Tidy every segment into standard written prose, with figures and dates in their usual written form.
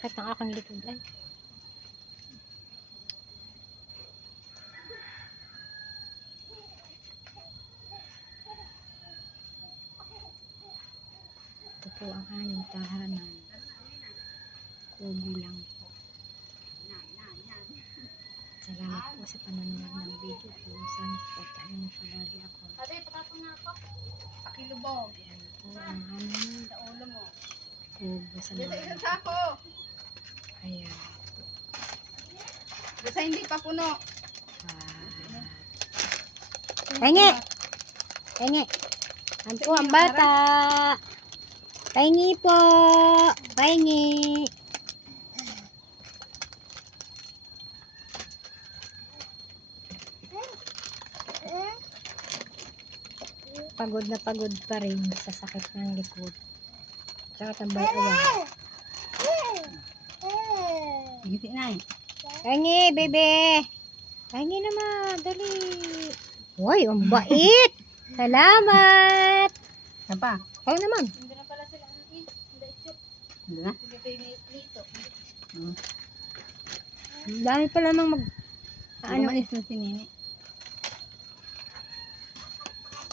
Sakit ng aking likod ay. Ito po ang aming tahanan. Kubo lang po. Salamat po sa panonood ng video ko. Sana supportahan niyo palagi ako. Sabi, patapon nga ako. Pakilubong. Ayan po ang aming Sa ulo mo. kubo sa Dito mga. isang sako. Ayan. Basta hindi pa puno. Pahingi! Pahingi! Yan po ang bata. Pahingi po. Pahingi. Pagod na pagod pa rin sa sakit ng likod. Tsaka tambay awan. Hindi na eh. Pahingi, bebe. Pahingi naman. Dali. Uy, ang bait. Salamat. Yan pa. Pag naman. Hindi na pala sila. Hindi na. Hindi tayo nito. Dami pa lamang mag... Ano manis na si Nini?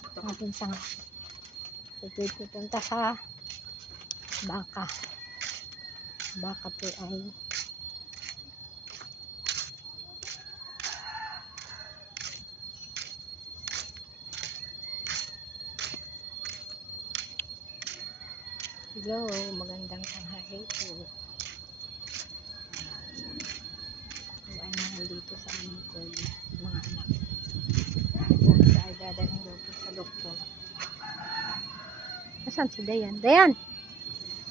Ito ang pinsang. Pupunta sa baka. Baka po ay hello, magandang tanghali po. Ayan na nandito sa aming ko mga anak. Po siya ay dadalhin daw po sa doktor. Nasaan si Dayan? Dayan!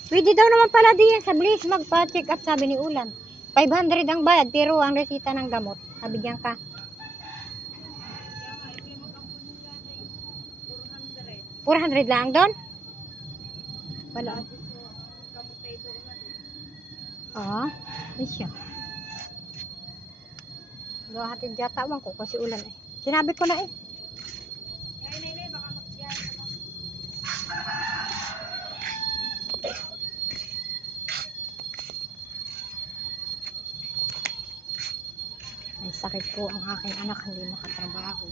Pwede daw naman pala diyan sa Bliss magpa-check up, sabi ni Ulan. 500 ang bayad pero ang resita ng gamot. Sabi diyan ka. 400 lang doon? Wala. Ah, ay siya. Gahatid yata man ko kasi ulan eh. Sinabi ko na eh. Ay, Nene, baka magbiyahe naman. May sakit po ang aking anak, hindi makatrabaho.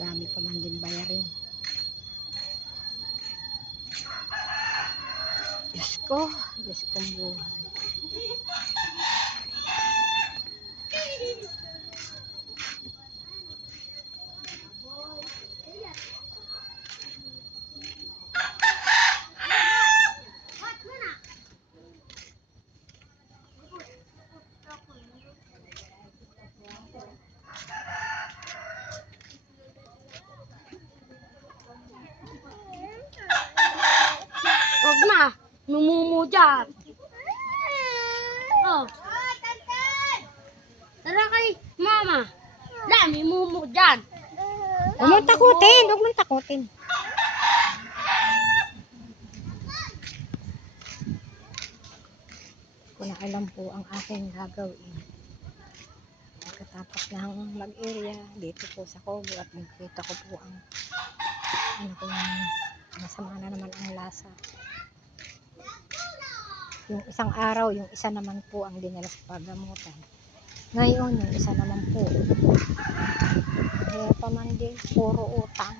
Dami pa man din bayarin. Diyos kong buhay. Huwag na. Numumu dyan. Oh. Tara kay mama. Dami mumu dyan. Huwag mong takutin, huwag mong takutin. Kung alam po ang aking gagawin. Pagkatapos ng mag-area dito po sa Kobo at magkita ko po ang ano kung masama na naman ang lasa. Yung isang araw, yung isa naman po ang dinala sa paggamutan. Ngayon, yung isa naman po. Kaya pa man din, puro utang.